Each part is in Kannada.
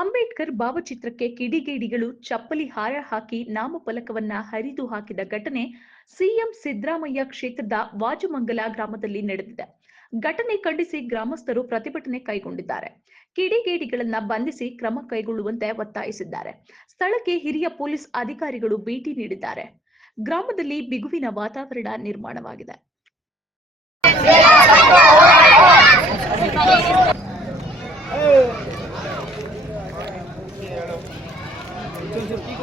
ಅಂಬೇಡ್ಕರ್ ಭಾವಚಿತ್ರಕ್ಕೆ ಕಿಡಿಗೇಡಿಗಳು ಚಪ್ಪಲಿ ಹಾರ ಹಾಕಿ ನಾಮಫಲಕವನ್ನ ಹರಿದು ಹಾಕಿದ ಘಟನೆ ಸಿಎಂ ಸಿದ್ದರಾಮಯ್ಯ ಕ್ಷೇತ್ರದ ವಾಜುಮಂಗಲ ಗ್ರಾಮದಲ್ಲಿ ನಡೆದಿದೆ. ಘಟನೆ ಖಂಡಿಸಿ ಗ್ರಾಮಸ್ಥರು ಪ್ರತಿಭಟನೆ ಕೈಗೊಂಡಿದ್ದಾರೆ. ಕಿಡಿಗೇಡಿಗಳನ್ನ ಬಂಧಿಸಿ ಕ್ರಮ ಕೈಗೊಳ್ಳುವಂತೆ ಒತ್ತಾಯಿಸಿದ್ದಾರೆ. ಸ್ಥಳಕ್ಕೆ ಹಿರಿಯ ಪೊಲೀಸ್ ಅಧಿಕಾರಿಗಳು ಭೇಟಿ ನೀಡಿದ್ದಾರೆ. ಗ್ರಾಮದಲ್ಲಿ ಬಿಗುವಿನ ವಾತಾವರಣ ನಿರ್ಮಾಣವಾಗಿದೆ.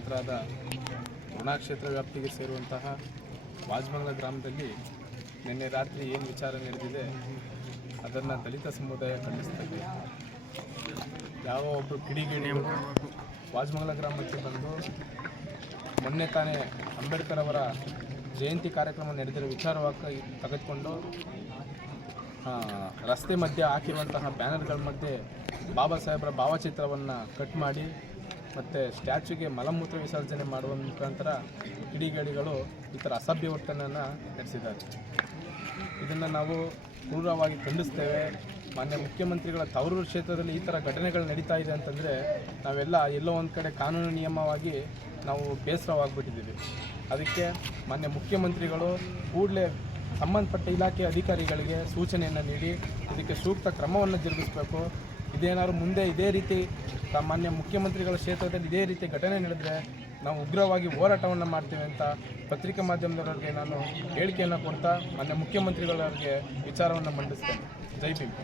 ಕ್ಷೇತ್ರದ ಕ್ಷೇತ್ರ ವ್ಯಾಪ್ತಿಗೆ ಸೇರುವಂತಹ ವಾಜಮಂಗಲ ಗ್ರಾಮದಲ್ಲಿ ನಿನ್ನೆ ರಾತ್ರಿ ಏನು ವಿಚಾರ ನಡೆದಿದೆ, ಅದನ್ನು ದಲಿತ ಸಮುದಾಯ ಖಂಡಿಸ್ತದೆ ಯಾವ ಒಬ್ಬರು ಕಿಡಿಗಿಣಿ ವಾಜಮಂಗಲ ಗ್ರಾಮಕ್ಕೆ ಬಂದು ಮೊನ್ನೆ ತಾನೇ ಅಂಬೇಡ್ಕರ್ ಅವರ ಜಯಂತಿ ಕಾರ್ಯಕ್ರಮ ನಡೆದಿರೋ ವಿಚಾರವಾಗಿ ತೆಗೆದುಕೊಂಡು ರಸ್ತೆ ಮಧ್ಯೆ ಹಾಕಿರುವಂತಹ ಬ್ಯಾನರ್ಗಳ ಮಧ್ಯೆ ಬಾಬಾ ಸಾಹೇಬರ ಭಾವಚಿತ್ರವನ್ನು ಕಟ್ ಮಾಡಿ ಮತ್ತು ಸ್ಟ್ಯಾಚ್ಯೂಗೆ ಮಲಮೂತ್ರ ವಿಸರ್ಜನೆ ಮಾಡುವ ಮುಖಾಂತರ ಕಿಡಿಗೇಡಿಗಳು ಈ ಥರ ಅಸಭ್ಯ ವರ್ತನೆಯನ್ನು ನಡೆಸಿದ್ದಾರೆ. ಇದನ್ನು ನಾವು ಕ್ರೂರವಾಗಿ ಖಂಡಿಸ್ತೇವೆ. ಮಾನ್ಯ ಮುಖ್ಯಮಂತ್ರಿಗಳ ತವರೂರು ಕ್ಷೇತ್ರದಲ್ಲಿ ಈ ಥರ ಘಟನೆಗಳು ನಡೀತಾ ಇದೆ ಅಂತಂದರೆ ನಾವೆಲ್ಲ ಎಲ್ಲೋ ಒಂದು ಕಡೆ ಕಾನೂನು ನಿಯಮವಾಗಿ ನಾವು ಬೇಸರವಾಗಿಬಿಟ್ಟಿದ್ದೀವಿ. ಅದಕ್ಕೆ ಮಾನ್ಯ ಮುಖ್ಯಮಂತ್ರಿಗಳು ಕೂಡಲೇ ಸಂಬಂಧಪಟ್ಟ ಇಲಾಖೆ ಅಧಿಕಾರಿಗಳಿಗೆ ಸೂಚನೆಯನ್ನು ನೀಡಿ, ಇದಕ್ಕೆ ಸೂಕ್ತ ಕ್ರಮವನ್ನು ಜರುಗಿಸಬೇಕು. ಇದೇನಾದ್ರು ಮುಂದೆ ಇದೇ ರೀತಿ ಸಾಮಾನ್ಯ ಮಾನ್ಯ ಮುಖ್ಯಮಂತ್ರಿಗಳ ಕ್ಷೇತ್ರದಲ್ಲಿ ಇದೇ ರೀತಿ ಘಟನೆ ನಡೆದರೆ ನಾವು ಉಗ್ರವಾಗಿ ಹೋರಾಟವನ್ನು ಮಾಡ್ತೀವಿ ಅಂತ ಪತ್ರಿಕಾ ಮಾಧ್ಯಮದವರಿಗೆ ನಾನು ಹೇಳಿಕೆಯನ್ನು ಕೊಡ್ತಾ ಮಾನ್ಯ ಮುಖ್ಯಮಂತ್ರಿಗಳವರಿಗೆ ವಿಚಾರವನ್ನು ಮಂಡಿಸ್ತೇನೆ. ಜೈ ಭೀಮ್.